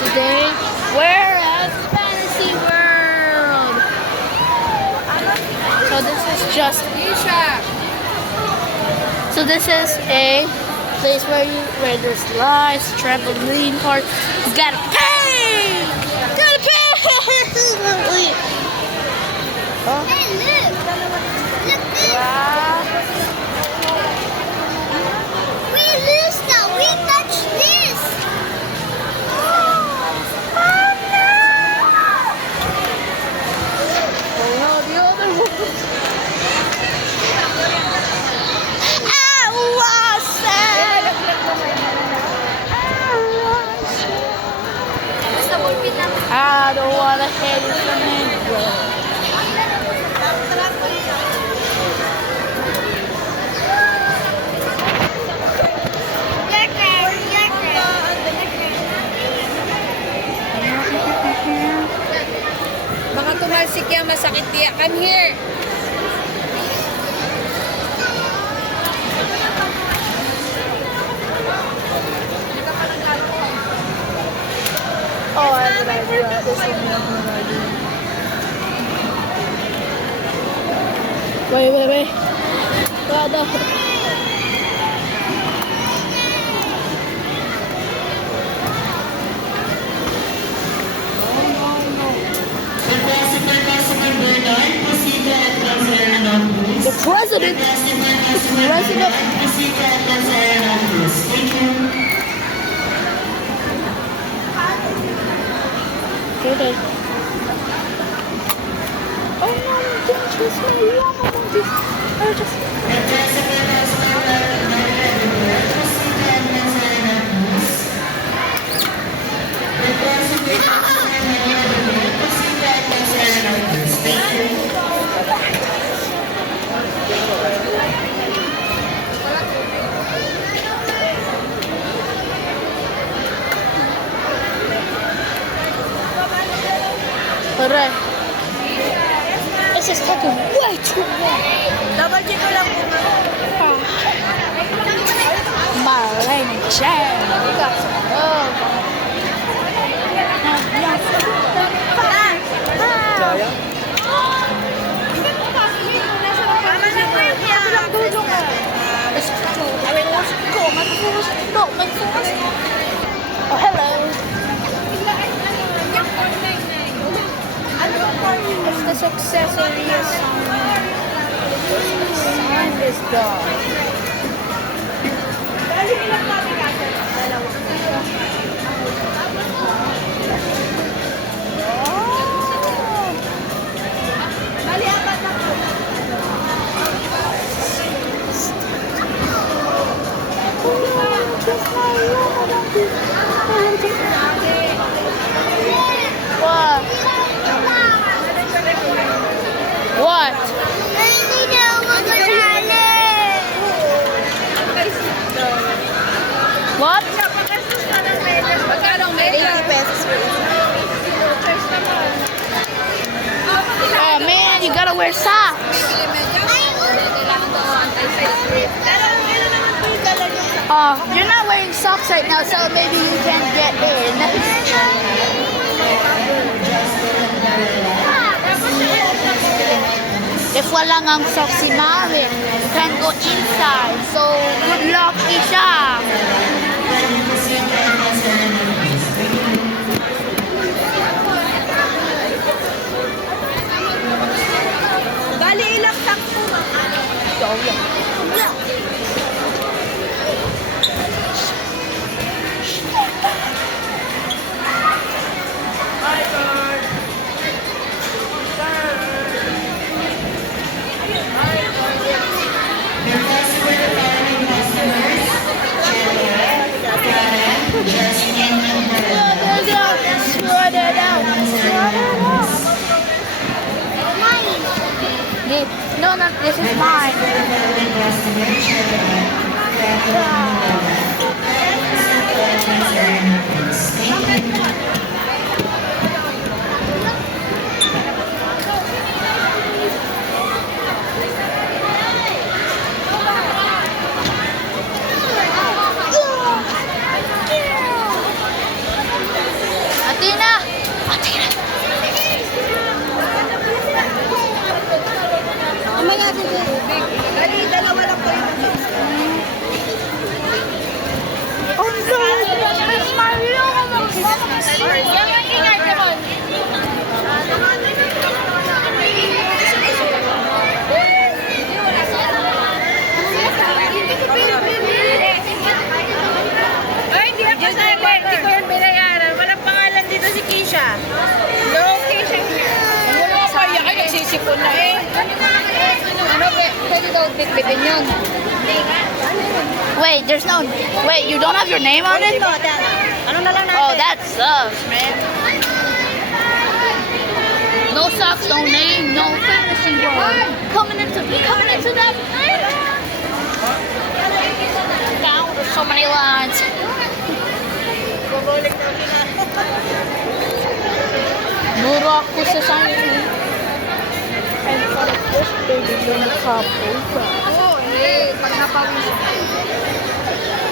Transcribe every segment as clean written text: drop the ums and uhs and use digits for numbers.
Today, we're at Fantasy World. So this is just So this is a place where there's slides, trampoline park. You gotta pay. Gotta pay. Oh. Hey, look! Look this! Wow. We lose now! We touch this! Oh no, the other one. I don't want to hit it from anywhere. Baka tumalsik yan, masakit yan. Come here. Oh, I have an idea. This one I have an idea. Wait. No. The president. Okay. Oh no, don't twist my llama. Oh, just... Hooray. This is taking way too long. Double check ko lang po. Marlene Chan. You got some love. Oh, hello. What's this accessory sign this dog? What? What? What? Magkano ang medal? 80 pesos for this. Oh man, you gotta wear socks. Oh, you're not wearing socks right now, so maybe you can get in. If walang ang socks si Mami, you can go inside. So, good luck, Isha. Bali, ilang sakto. No, this is mine. Tina! Oh, Tina! Mamaya sa tubig. Dali, dalawa lang po yung Oh, no! It's Mario! Yung ingay naman. Ay, hindi ako sali. Hindi ko yan binayaran. Walang pangalan dito si Keisha. Location here. Wala pa, yan kayo nagsisipon na eh. Ano, pwede daw bitbitin yun. Wait, there's no... Wait, you don't have your name on it? Ano na lang natin? Oh, that sucks, man. No socks, no name, no fantasy world. Coming into that. Down with so many lines. Bubulik na sila. Muraku Society. And for the first baby, you're gonna couple. Oo, eh. Pag napawis.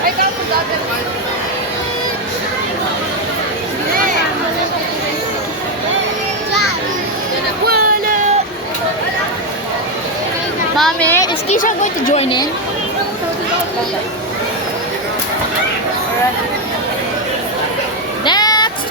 Ay, tapos dati. Mommy, is Keisha going to join in? Next!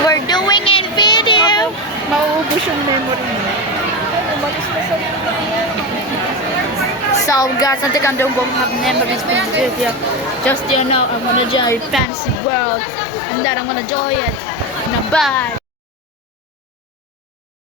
We're doing a video! Mauubos yung memory mo. So guys, I think I'm doing gonna have memories with this video. Just you know, I'm gonna enjoy fantasy world and then I'm gonna enjoy it. Now bye!